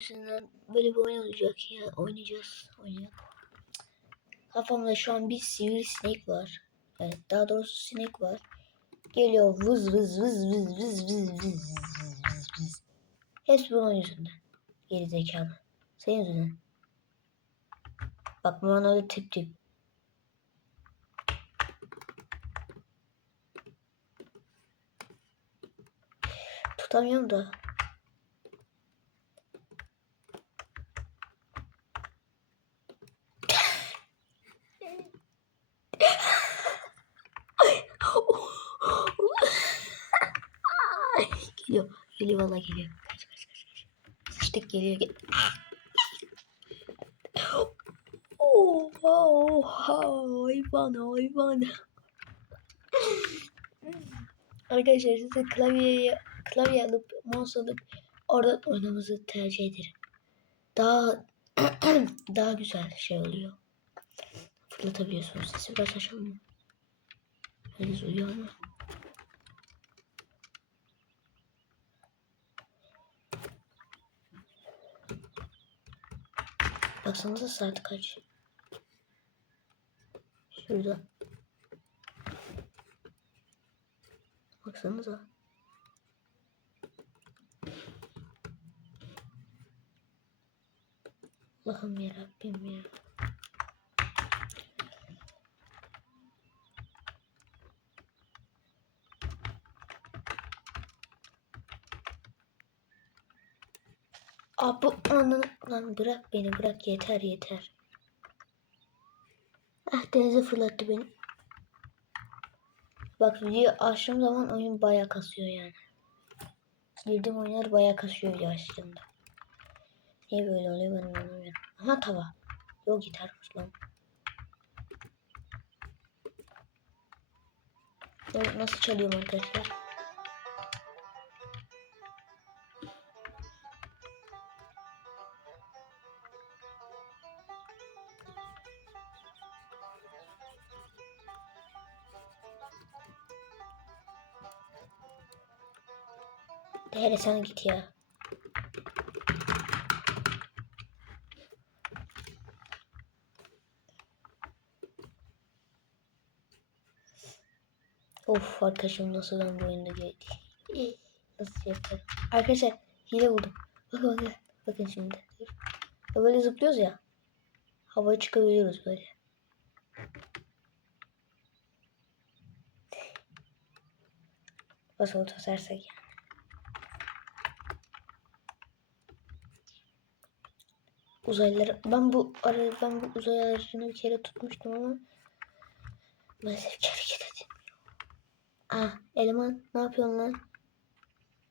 yüzünden böyle bir oyun olacak ya. Oynayacağız. Oynayalım. Kafamda şu an bir sivri sinek var. Evet, daha doğrusu sinek var. Geliyor vız vız vız vız vız vız vız vız vız vız. Hepsi bunun yüzünden. Geri zekalı. Senin yüzünden. Bak bana öyle tip tip. Tutamıyorum da. Valla geliyor. Kaç kaç kaç. kaç. Sıçtık geliyor. Gel. Oha oha hayvan hayvan. Arkadaşlar size klavyeye klavye alıp mouse alıp oradan oynamanızı tercih ederim. Daha daha güzel şey oluyor. Fırlatabiliyorsunuz. Sesi biraz açalım mı? Henüz uyuyor ama. Baksanıza saat kaç. Şurada. Baksanıza. Allah'ım yarabbim ya. Aa bu anı lan bırak beni bırak yeter yeter. Ah denize fırlattı beni. Bak video açtığım zaman oyun bayağı kasıyor yani. Girdiğim oyunlar bayağı kasıyor video açtığımda. Niye böyle oluyor ben anlamıyorum. Aha tava. Yok gitarmış lan. Nasıl çalıyorum arkadaşlar? Hele sen git ya. Of arkadaşım nasıl ben bu oyunda geldi. Nasıl yaparım? Arkadaşlar hile buldum. Bakın bakın. Bakın şimdi. Ya Böyle zıplıyoruz ya. Havaya çıkabiliyoruz böyle. Nasıl tutarsak ya. Uzaylıları ben bu ara ben bu uzay aracını bir kere tutmuştum ama maalesef ki hareket. Ah eleman ne yapıyorsun lan?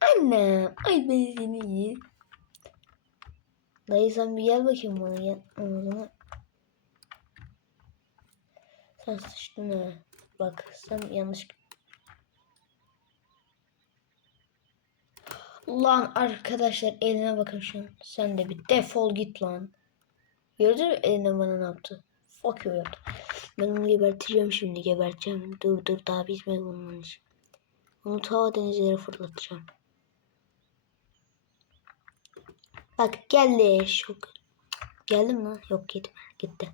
Annem ay ben seni yiyeyim. Dayı sen bir gel bakayım bana gel. Ağzına. Sen sıçtın ha. Bak sen yanlış Lan arkadaşlar eline bakın şu an. Sen de bir defol git lan. Gördün mü eline bana ne yaptı? Fuck you yaptı. Ben onu geberteceğim şimdi geberteceğim. Dur dur daha bitmedi bunun işi. Onu ta denizlere fırlatacağım. Bak geldi şok. Geldi mi lan? Yok gitme. Gitti.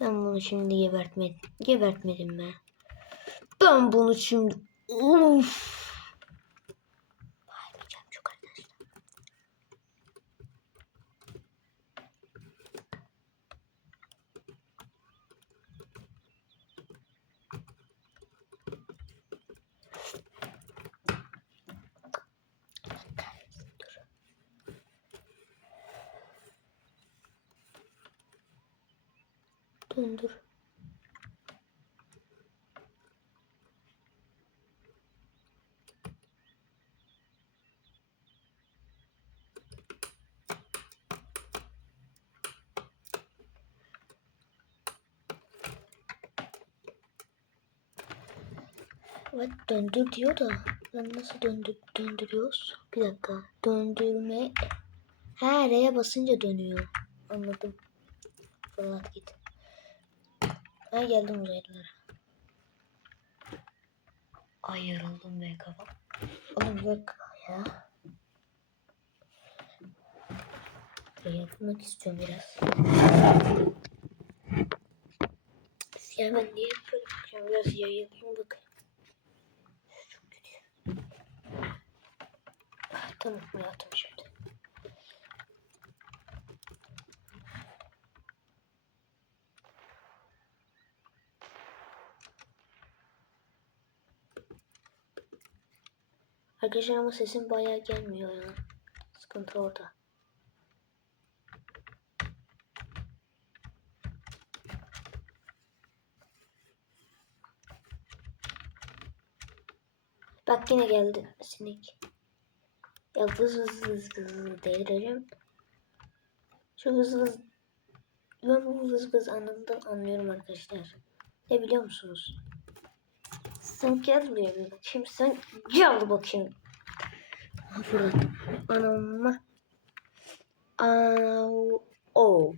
Ben bunu şimdi gebertmedim. Gebertmedim ben. Ben bunu şimdi... Uf. Döndür. Evet döndür diyor da ben nasıl döndür döndürüyoruz? Bir dakika. Döndürme. Ha R'ye basınca dönüyor. Anladım. Fırlat git. Ha geldim uzaylılara. Ay yarıldım be kafam. Oğlum bak ya. Yapmak istiyorum biraz. Ya ben niye böyle bakıyorum? Biraz yayılayım bakayım. Çok kötü. Ah, tamam hayatım şimdi. Arkadaşlar ama sesim bayağı gelmiyor ya. Sıkıntı orada. Bak yine geldi sinek. Ya vız vız vız vız delireceğim. Şu vız vız ben bu vız vız anlamından anlıyorum arkadaşlar. Ne biliyor musunuz? Sen gel buraya bir bakayım. Sen gel bakayım. Anama. Au. O.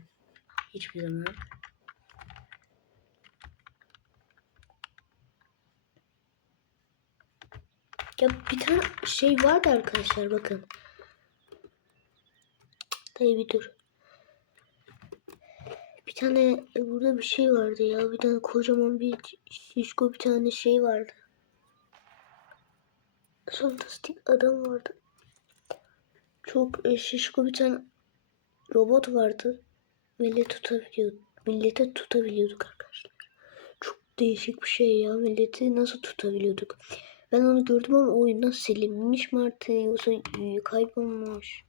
Hiçbir zaman. Ya bir tane şey vardı arkadaşlar bakın. Dayı bir dur. Tane burada bir şey vardı ya. Bir tane kocaman bir şişko bir tane şey vardı. Fantastik adam vardı. Çok e, şişko bir tane robot vardı. Millet tutabiliyordu. Millete tutabiliyorduk arkadaşlar. Çok değişik bir şey ya. Milleti nasıl tutabiliyorduk? Ben onu gördüm ama oyundan silinmiş mi artık yoksa e, kaybolmuş.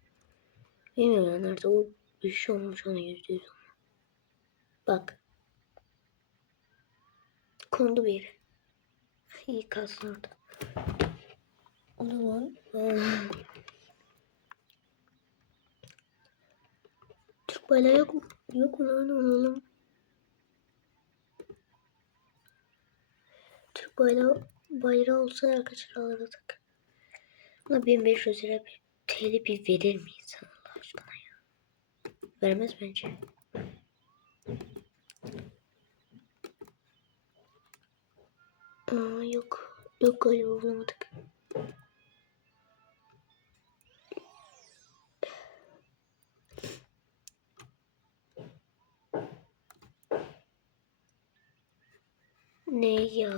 Bilmiyorum nerede o bir şey olmuş ona yüzde yüz. Bak. Kondu bir. İyi kalsın orada. O zaman hmm. Türk bayrağı yok mu? Yok lan alalım. Türk bayrağı bayrağı olsa arkadaşlar alırdık. Buna 1500 lira bir TL bir verir miyiz Allah aşkına ya? Vermez bence. Aa, yok. Yok galiba bulamadık. Ne ya?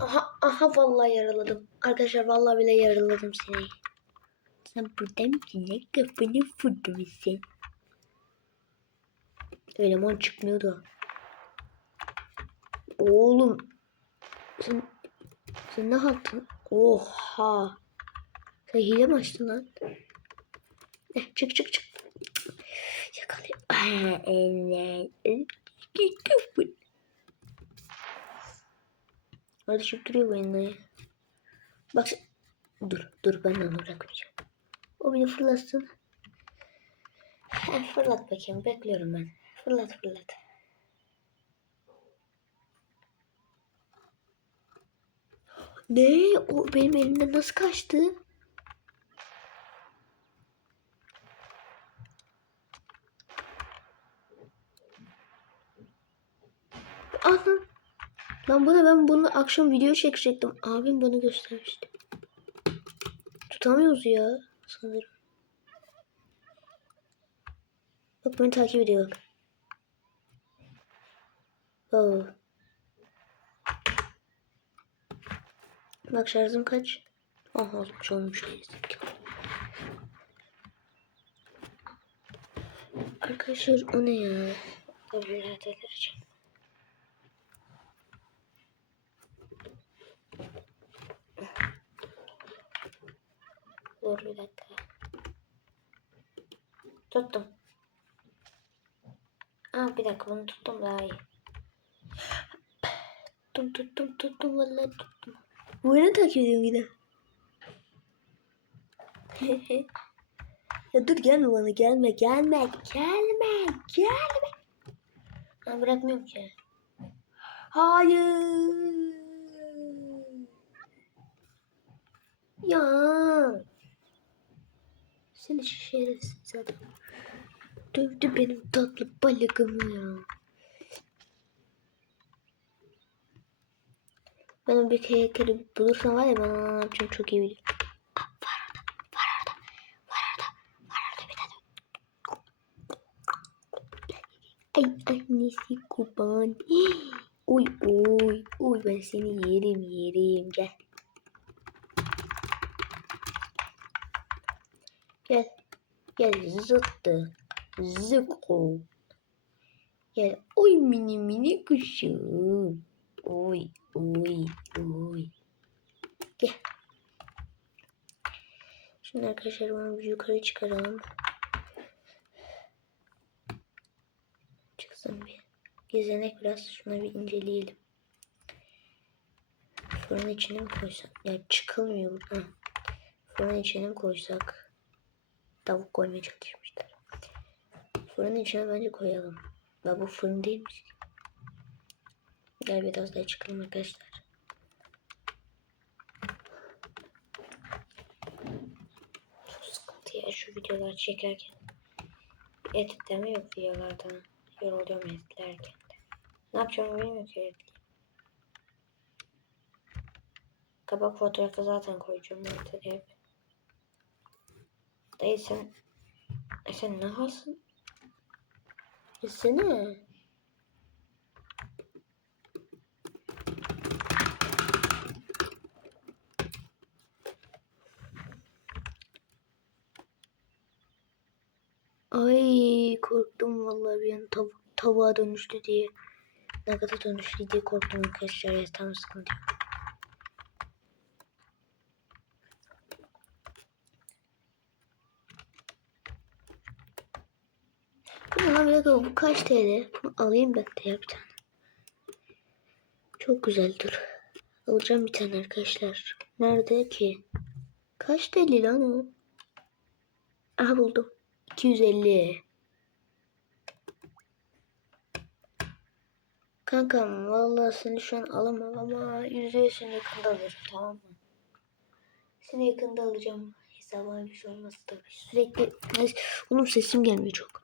Aha, aha vallahi yaraladım. Arkadaşlar vallahi bile yaraladım seni. Sen burada mısın? Ne kafanı fırlamışsın? Eleman çıkmıyordu. Oğlum. Sen, sen ne yaptın? Oha. Sen hile mi açtın lan? Eh, çık çık çık. Yakalayayım. Hadi çık duruyor benimle. Bak. Dur dur ben onu bırakmayacağım. O beni fırlatsın. Fırlat bakayım bekliyorum ben. Fırlat fırlat. Ne? O benim elimden nasıl kaçtı? Ah lan. Lan buna ben bunu akşam video çekecektim. Abim bana göstermişti. Tutamıyoruz ya sanırım. Bak beni takip ediyor bak. Oh. Bak şarjım kaç? Ah olmuş olmuş. Arkadaşlar o ne ya? Tabii delireceğim. Dur bir dakika. Tuttum. Aa bir dakika bunu tuttum daha iyi. Tuttum tuttum tuttum vallahi tuttum. Ne takip ediyorum yine. ya dur gelme bana gelme gelme gelme gelme. Ha bırakmıyorum ki. Hayır. Ya. Seni şerefsiz adam. Dövdü benim tatlı balıkımı ya. Ben bir kere bulursam var ya ben ona ne yapacağım çok iyi biliyorum. Var orada, var orada, var orada, var orada bir tane. Ay annesi kurban. Uy uy uy ben seni yerim yerim gel. Gel. Gel zıttı. Zıkko. Gel. Oy mini mini kuşum. Oy oy oy. Gel. Şimdi arkadaşlar bir yukarı çıkaralım. Çıksın bir. Gezenek biraz şuna bir inceleyelim. Fırın içine mi koysak? Ya çıkılmıyor burada. Fırın içine mi koysak? Tavuk koymaya çalışmışlar. Fırın içine bence koyalım. Ya bu fırın değilmiş. Gel biraz daha çıkalım arkadaşlar. Çok sıkıntı ya şu videolar çekerken. Editleme yok videolardan. Yoruluyorum editlerken de. Ne yapacağımı bilmiyorum ki. Kabak fotoğrafı zaten koyacağım hep. Dayı sen... E sen ne halsın? Gitsene. Ay korktum vallahi bir an tav tavuğa dönüştü diye. Kadar dönüştü diye korktum arkadaşlar ya tam sıkıntı yok. Lan bir bu kaç TL? Bunu alayım ben de bir tane. Çok güzel dur. Alacağım bir tane arkadaşlar. Nerede ki? Kaç TL lan o? Aha buldum. 250. Kankam vallahi seni şu an alamam ama yüzde seni yakında alırım tamam mı? Seni yakında alacağım. Hesaba bir şey olmaz tabii. Sürekli oğlum sesim gelmiyor çok.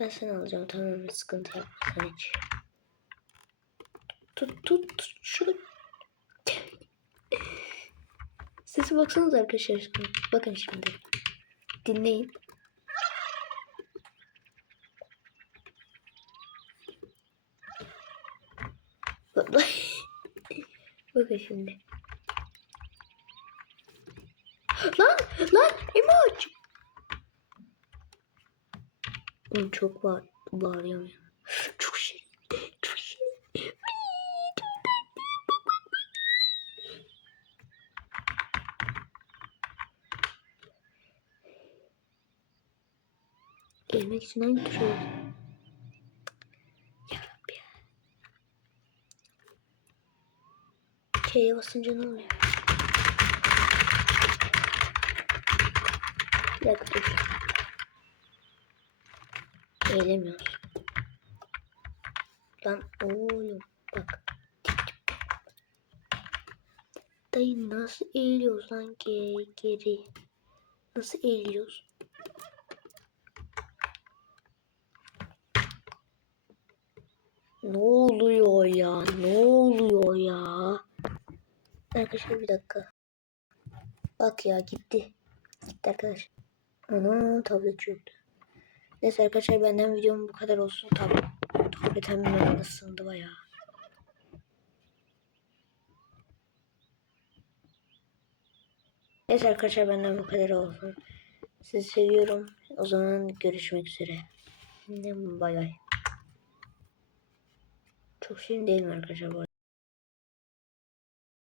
Ben seni alacağım tamam? Sıkıntı yapma sen hiç. Tut tut tut şunu. Sesi baksanıza arkadaşlar. Bakın şimdi. Dinleyin. Bakın şimdi. Lan lan. Oğlum çok bağır, bağırıyorum ya. Gelmek için hangi tuşa basıyorum? Yarabbi ya. K'ye basınca ne oluyor? Bir dakika dur. Eğilemiyoruz. Lan oğlum bak. Dayı nasıl eğiliyoruz lan geri? Nasıl eğiliyoruz? Ne oluyor ya? Ne oluyor ya? Arkadaşlar bir dakika. Bak ya gitti. Gitti arkadaşlar. Ana tablet çöktü. Neyse arkadaşlar benden videom bu kadar olsun. Tab tablet hemen ısındı baya. Neyse arkadaşlar benden bu kadar olsun. Sizi seviyorum. O zaman görüşmek üzere. Bay bay. Çok şirin değil mi arkadaşlar bu?